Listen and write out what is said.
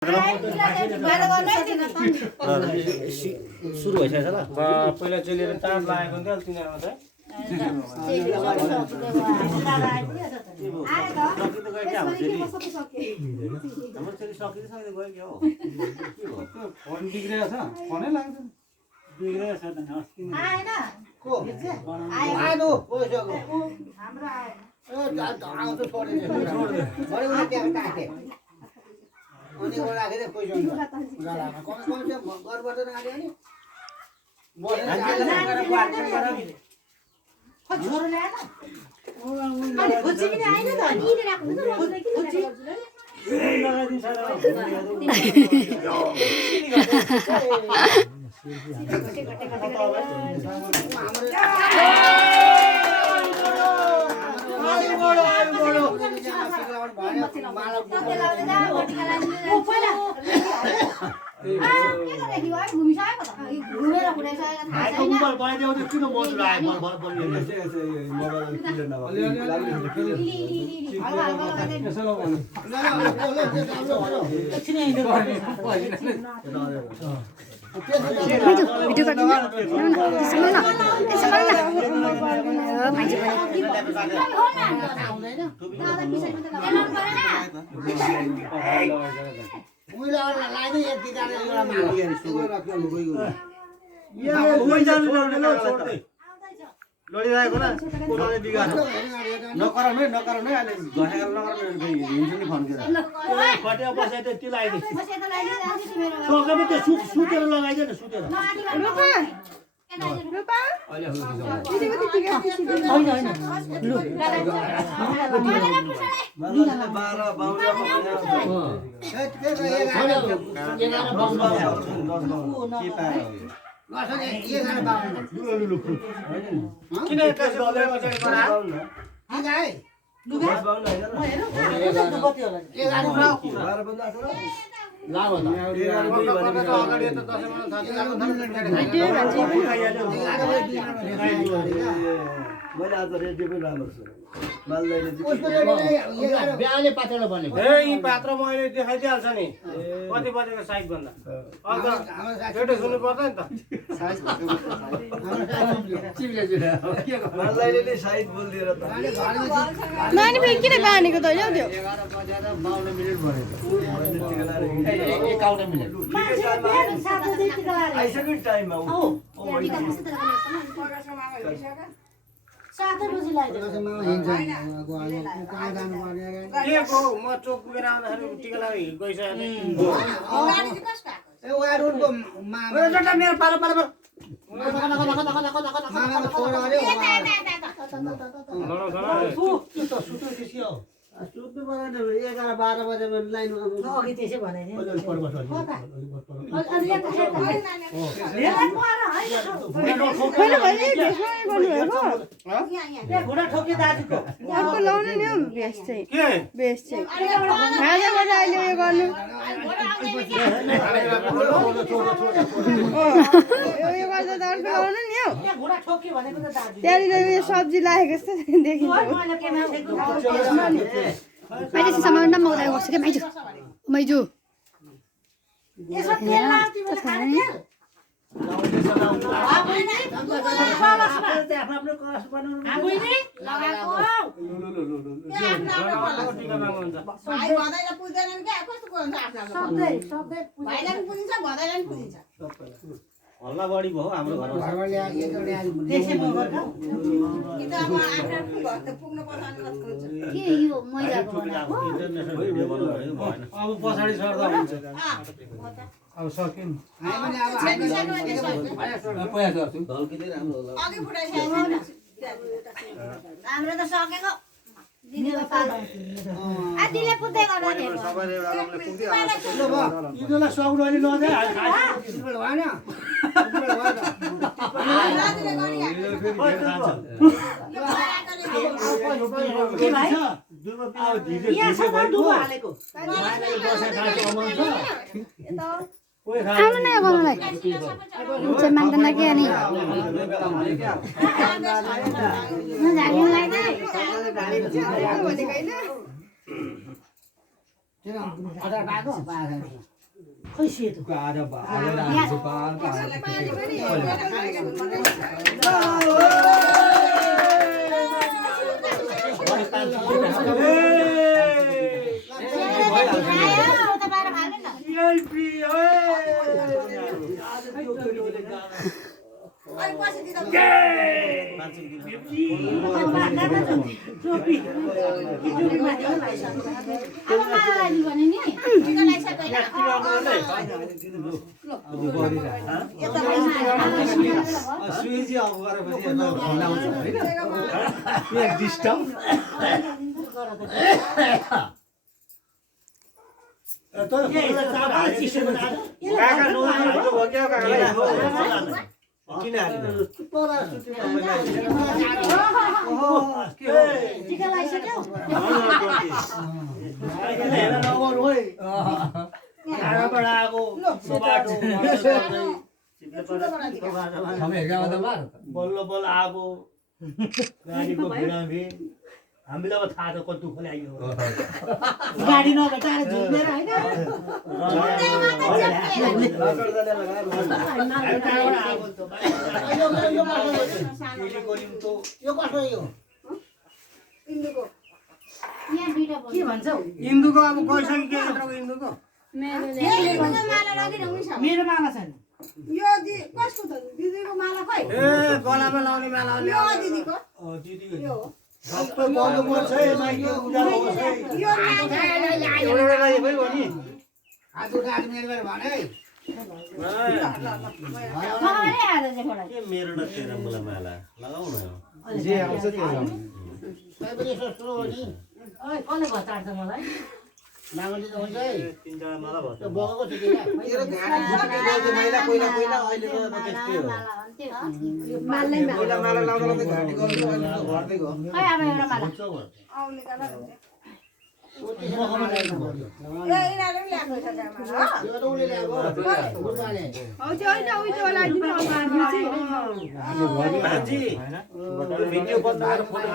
सुरु भइसकेछ ल पहिला चेलेर चाड लागेको थियो तिनीहरुमा चाहिँ फोन बिग्रेको छ फोनै लाग्दैन बिग्रेको छ त आएन को आएन कोइसको हाम्रो आयो आउँछ छोड्दै बडे उले त्यहाँ काटे अनि को राखेर पैसा गाडामा कोन कोन चाहिँ घरबाट गाडी अनि मोरे छोरो ल्याएन अनि खुची पनि आएन त नि राख्नु त खुची लगाइदिन्छ भिडियो काट्नु लडिरहेको न कोलाले बिगार्छ नकराउनु नकराउनु अहिले घसेर नकराउनु हिँड्छु नि फोन गरेर खटिया बसाइ त्यति लगाइदिन्छ सकेपछि त्यो सुतेर लगाइदियो न सुतेर किन एक्काइस बजेको चाहिँ गरा किन है दुबे लाभ होला अगाडि त 10 मैले आज रेडियो पनि राम्रो छ मालले बिहाले पात्र बनेको ए यी पात्र मैले देखाइदिहाल्छ नि कति बजेको साइड भन्दा अन्त रेडियो सुन्नु पर्दैन नि त चिमले जुरा के मालले नि साइड बोल्दिएर त नानी फेरि किन बानेको त ल्याउ त्यो 11 बजेर 52 मिनेट भनेको 51 मिनेट आइसक्यो टाइममा के को म चोक पुगेर आउँदाखेरि टिका लागि गइसक्यो मेरो पालो पालो सुत्नु पर्दैन 11-12 बजे लाइन अघि त्यसै भने नि घुँडा ठोके दाजुको अर्को लाउनु नि हौ बेस चाहिँ बेस चाहिँ खाजाबाट अहिले उयो गर्नु उयो गर्दा त अर्को लाउनु नि हौ त्यहाँनिर उयो सब्जी लागेको जस्तो देखिन्छ माइजू सामान नम्मा उता गर्छु क्या माइजू माइजू हल्ला बढी भयो हाम्रो घरमा अब पछाडि सर्दा हुन्छ अब सकिन् हाम्रो त सकेको दिनेको पालो आदिले पुत्दै गर्दा नि सबैले आरामले पुग्दै आउँछ ल भयो इदोलाई सक्नु अलि नदे भएन के भाइ यहाँ सब डुबो हालेको आउनु न यो गर्नुलाई चाहिँ माग्दैन कि अनि नझाल्नुलाई नै भनेको होइन खै सेतो आधा राखेको पाल सुइजी अब गरेपछि बनाउँछ हैन यहाँ डिस्टर्ब काका नोजो भयो क्या काकालाई किन हालिन तोरा सुति टिका लगाइसक्यौ हेर नगर्नु है आगाबाट आएको बाटो बल्ल बल्ल आएको गाडीको भिडामी हामीलाई अब थाहा छ कति दुःख लाग्यो गाडी नभेटाएर झुक्नेर हैन यो कसो यो यहाँ बिटा बोल के भन्छौ इन्दुको अब गइसक्यो के यत्रोको इन्दुको मेरो माला छैन यो दि कसको त दिदीको माला खै ए गलामा लाउने माला हो यो दिदीको दिदीको यो सबै गर्नु पर्छ है माइके उजालो होस् है यो एउटा लागि भइ हो नि आज उठा आज मेरो भने है मलाई आएर चाहिँ पढाइ के मेरो न तेरो मलाई माला लगाउ न जे आउँछ त्यो सबै पनि सस्तो हो नि ओइ कसले भचाड्छ मलाई मागले त हुन्छ है तीनजना माला भयो त्यो बगको छ किन तेरो घाँटी फुटेको गल्छ महिला पहिला पहिला अहिले त त्यस्तै हो माललाई पहिला माला लाउँदा त घाँटी गल्छ अहिले त घट्दै गयो खै अब एउटा माला आउने त हुन्छ बगमा ल्याएको ए इनाले पनि ल्याएको छ माला हो यो त उले ल्याएको गुरबाले हो त्यो होइन उइतो लगाइदिनु अब भान्जी भिडियो बन्द गरेर फोटो